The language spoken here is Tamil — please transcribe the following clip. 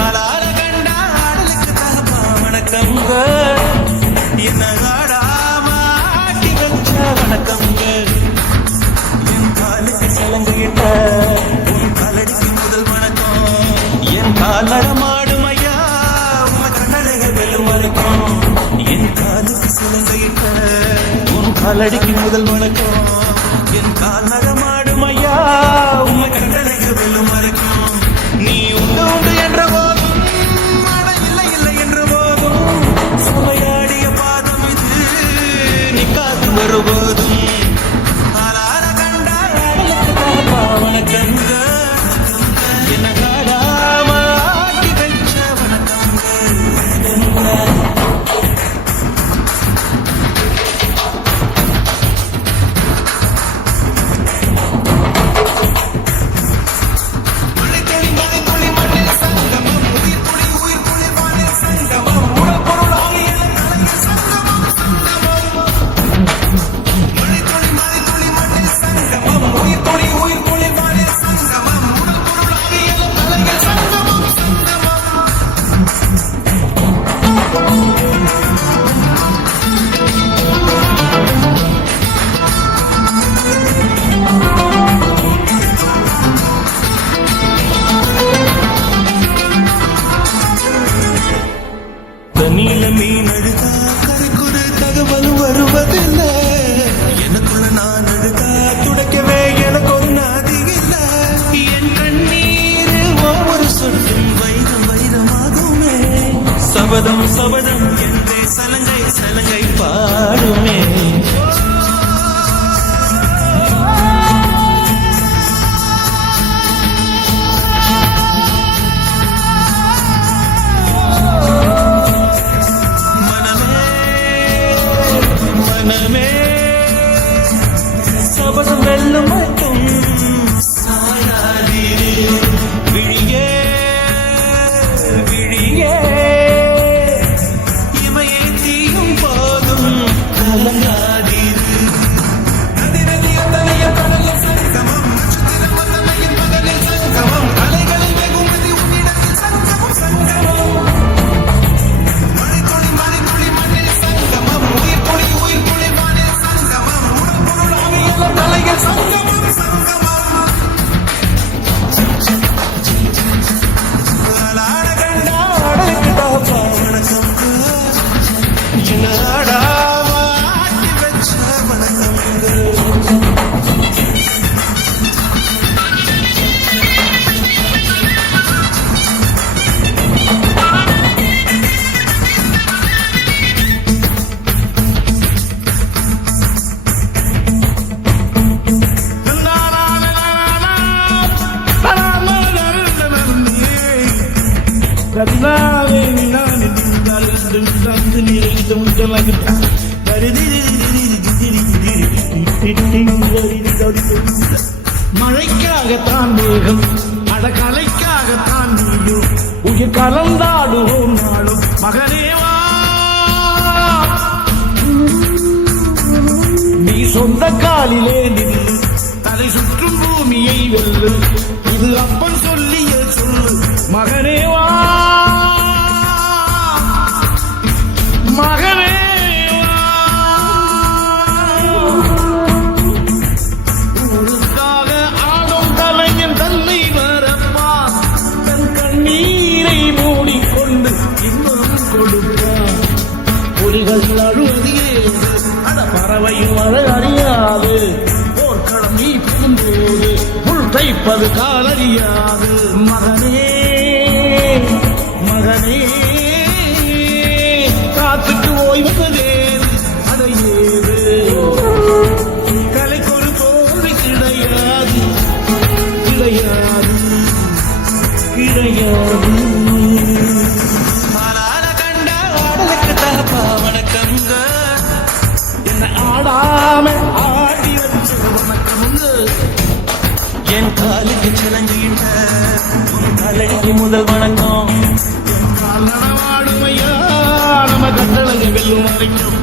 ஆளால கண்ட ஆடலுக்கு தகப்பா வணக்கம்ங்க. என்ன ஆடாம ஆட்டி வச்ச வணக்கம்ங்க. என் காலுக்கு சலங்கையிட்ட உன் காலடிக்கு முதல் வணக்கம். என் கால் நடமாடும் ஐயா உன் கண்ணழக வெல்லும் வரைக்கும். என் காலுக்கு சலங்கையிட்ட உன் காலடிக்கு முதல் வணக்கம். என் கால் நடமாடும் ஐயா உன் கண்ணழக வெல்லும் வரைக்கும். நீ உண்டு உண்டு என்ற போதும் இல்லை இல்லை என்ற போதும் சுமையாடிய பாதம் இது நீ காத்து வரும்போதும் ஆளார கண்டா வணக்கங்க. என்ன காடாம ஆட்டி வச்ச வணக்கங்க. தண்ணியில மீன் அழுதா கரைக்குறு தகவல் வருவதில்லை. எனக்குள்ள நான் அழுதா துடைக்கவே எனக்கு ஒரு நாதி இல்லை. என் கண்ணீர் ஒவ்வொரு சொட்டும் வைரம் வைரமாகுமே. சபதம் சபதம் என்றே சலங்கை சலங்கை பாடுமே. சபதம் வெல்லும் மட்டும் சாயாதீரு விழியே விழியே. இமையை தீயும் போதும் கலங்காதீரு. நதி நதி அத்தனைய கடலில் சங்கமம். நட்சத்திரம் அத்தனையின் பகலில் சங்கமம். அலைகளில் வெகுமதி உன்னிடத்தில் சங்கமம் சங்கமம். மழைத்துளி மழைத்துளி மண்ணில் சங்கமம். உயிர் துளி உயிர் துளி வானில் சங்கமம். உடல் பொருள் ஆகிய தலையில் சங்கமம் சங்கமம். ஆளாட கண்ட ஆடலுக்கு தகப்பா வணக்கம்ங்க. என்ன ஆடாம ஆட்டி வச்ச வணக்கம்ங்க. மழைக்காகத்தான் மேகம் அடகலைக்காகத்தான் நீயும் உயிர் கலந்தாடுவோம் நாளும் மகனேவா. நீ சொந்த காலிலே நின்று தலை சுற்றும் பூமியை வெல்லு. இது அப்பன் சொல்லிய சொல்லு மகனேவா மகனே. ஊருக்காக ஆடும் கலைஞன் தன்னை வரப்பான். தன் கண்ணீரை மூடிக்கொண்டு இன்னும் கொடுப்பான். புலிகள் அழுவதியே அட பறவையும் அதை அறியாது. போர்க்களம் நீ புகும்போது புல் தைப்பது காலறியாது. மகனே மகனே காத்துக்கு ஓய்வதே அடையேது. கலைக்கு ஒரு தோல்வி கிடையாது கிடையாது கிடையாது. ஆளால கண்ட ஆடலுக்கு தகப்பா வணக்கம்ங்க. என்ன ஆடாம ஆடி வச்ச வணக்கமுங்க. என் காலுக்கு சிலங்கிட்ட உன் காலடிக்கு முதல் வணக்கம். நடமாடுமையா நம்ம கட்டளை வெல்லும் வரைக்கும்.